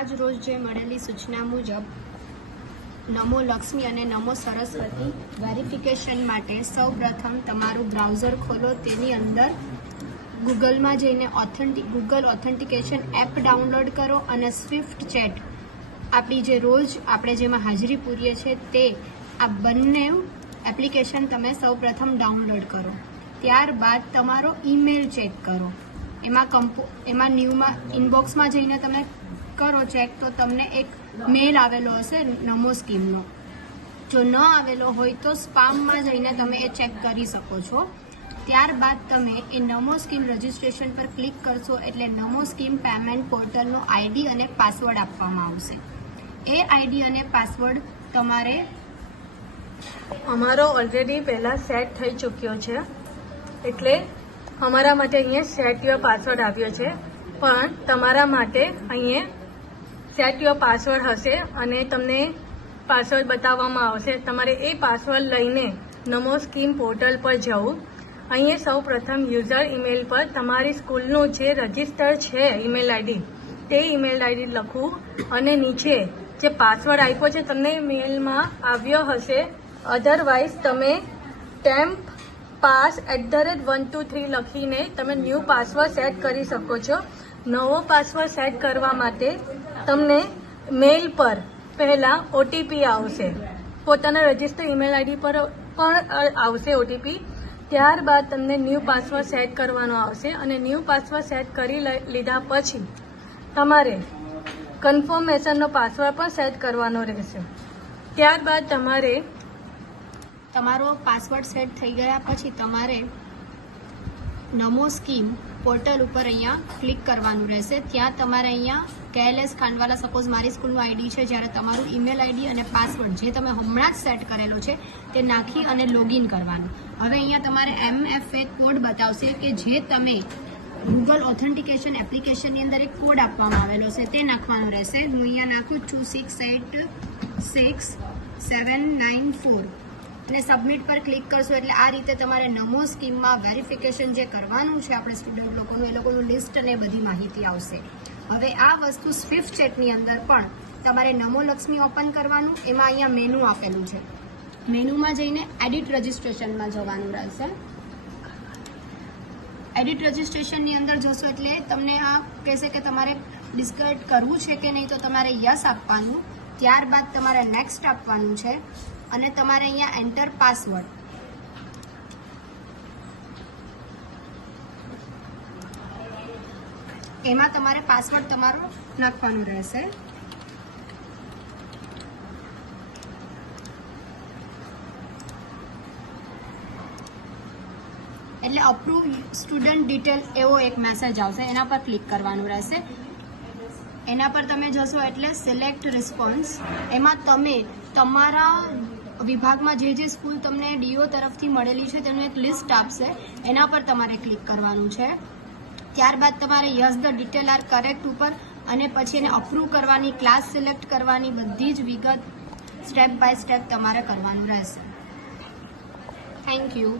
આજ રોજ જે મળેલી સૂચના મુજબ નમો લક્ષ્મી અને નમો સરસ્વતી વેરિફિકેશન માટે સૌપ્રથમ તમારું બ્રાઉઝર ખોલો, તેની અંદર ગૂગલમાં જઈને ગૂગલ ઓથેન્ટિકેશન એપ ડાઉનલોડ કરો અને સ્વિફ્ટ ચેટ આપણી જે રોજ આપણે જેમાં હાજરી પૂરીએ છીએ તે આ બંને એપ્લિકેશન તમે સૌપ્રથમ ડાઉનલોડ કરો. ત્યારબાદ તમારો ઈમેલ ચેક કરો. એમાં ન્યૂમાં ઇનબોક્સમાં જઈને તમે કરો ચેક તો તમને એક મેલ આવેલો હશે નમો સ્કીમનો. જો ન આવેલો હોય તો સ્પામમાં જઈને તમે એ ચેક કરી શકો છો. ત્યારબાદ તમે એ નમો સ્કીમ રજિસ્ટ્રેશન પર ક્લિક કરશો એટલે નમો સ્કીમ પેમેન્ટ પોર્ટલનો આઈડી અને પાસવર્ડ આપવામાં આવશે. એ આઈડી અને પાસવર્ડ તમારે અમારો ઓલરેડી પહેલાં સેટ થઈ ચૂક્યો છે, એટલે અમારા માટે અહીંયા સેટ યોર પાસવર્ડ આવ્યો છે. પણ તમારા માટે અહીંયા સેટ યોર પાસવર્ડ હશે અને તમને પાસવર્ડ બતાવવામાં આવશે. તમારે એ પાસવર્ડ લઈને નમો સ્કીમ પોર્ટલ પર જવું. અહીંયા સૌ પ્રથમ યુઝર ઈમેલ પર તમારી સ્કૂલનું જે રજિસ્ટર છે ઈમેલ આઈડી તે ઈમેલ આઈડી લખવું અને નીચે જે પાસવર્ડ આપ્યો છે તમને મેલમાં આવ્યો હશે. અધરવાઇઝ તમે temppass@123 લખીને તમે ન્યૂ પાસવર્ડ સેટ કરી શકો છો. નવો પાસવર્ડ સેટ કરવા માટે તમને મેલ પર પહેલાં ઓટીપી આવશે, પોતાના રજિસ્ટર ઈમેલ આઈડી પર પણ આવશે ઓટીપી. ત્યારબાદ તમને ન્યૂ પાસવર્ડ સેટ કરવાનો આવશે અને ન્યૂ પાસવર્ડ સેટ કરી લીધા પછી તમારે કન્ફર્મેશનનો પાસવર્ડ પણ સેટ કરવાનો રહેશે. ત્યારબાદ તમારો પાસવર્ડ સેટ થઈ ગયા પછી તમારે નમો સ્કીમ પોર્ટલ ઉપર અહીંયા ક્લિક કરવાનું રહેશે. ત્યાં તમારે અહીંયા KLS ખાંડવાલા સપોઝ મારી સ્કૂલનું આઈડી છે, જ્યારે તમારું ઈમેલ આઈડી અને પાસવર્ડ જે તમે હમણાં જ સેટ કરેલો છે તે નાખી અને લોગિન કરવાનું. હવે અહીંયા તમારે MFA કોડ બતાવશે કે જે તમે ગૂગલ ઓથેન્ટિકેશન એપ્લિકેશનની અંદર એક કોડ આપવામાં આવેલો છે તે નાખવાનો રહેશે. હું અહીંયા નાખું 26866794 અને સબમિટ પર ક્લિક કરશો એટલે આ રીતે તમારે નમો સ્કીમમાં વેરિફિકેશન જે કરવાનું છે આપણે સ્ટુડન્ટ લોકોનું એ લોકોનું લિસ્ટ અને બધી માહિતી આવશે. હવે આ વસ્તુ સ્વિફ્ટ ચેટની અંદર પણ તમારે નમો લક્ષ્મી ઓપન કરવાનું. એમાં અહીંયા મેનુ આપેલું છે, મેનુમાં જઈને એડિટ રજિસ્ટ્રેશનમાં જવાનું રહેશે. એડિટ રજિસ્ટ્રેશનની અંદર જશો એટલે તમને આ કહેશે કે તમારે ડિસ્કનેક્ટ કરવું છે કે નહીં, તો તમારે યસ આપવાનું. ત્યારબાદ તમારે નેક્સ્ટ આપવાનું છે અને તમારે અહીંયા એન્ટર પાસવર્ડ એમાં તમારે પાસવર્ડ તમારો નાખવાનું રહેશે. એટલે અપ્રૂવ સ્ટુડન્ટ ડિટેલ એવો એક મેસેજ આવશે, એના પર ક્લિક કરવાનું રહેશે. એના પર તમે જશો એટલે સિલેક્ટ રિસ્પોન્સ, એમાં તમે તમારા વિભાગમાં જે સ્કૂલ તમને ડીઓ તરફથી મળેલી છે તેનું એક લિસ્ટ આપશે, એના પર તમારે ક્લિક કરવાનું છે. ત્યારબાદ તમારે yes the detail are correct ઉપર અને પછી એને અપ્રૂવ કરવાની, ક્લાસ સિલેક્ટ કરવાની, બધી જ વિગત સ્ટેપ બાય સ્ટેપ તમારે કરવાનું રહેશે. Thank you.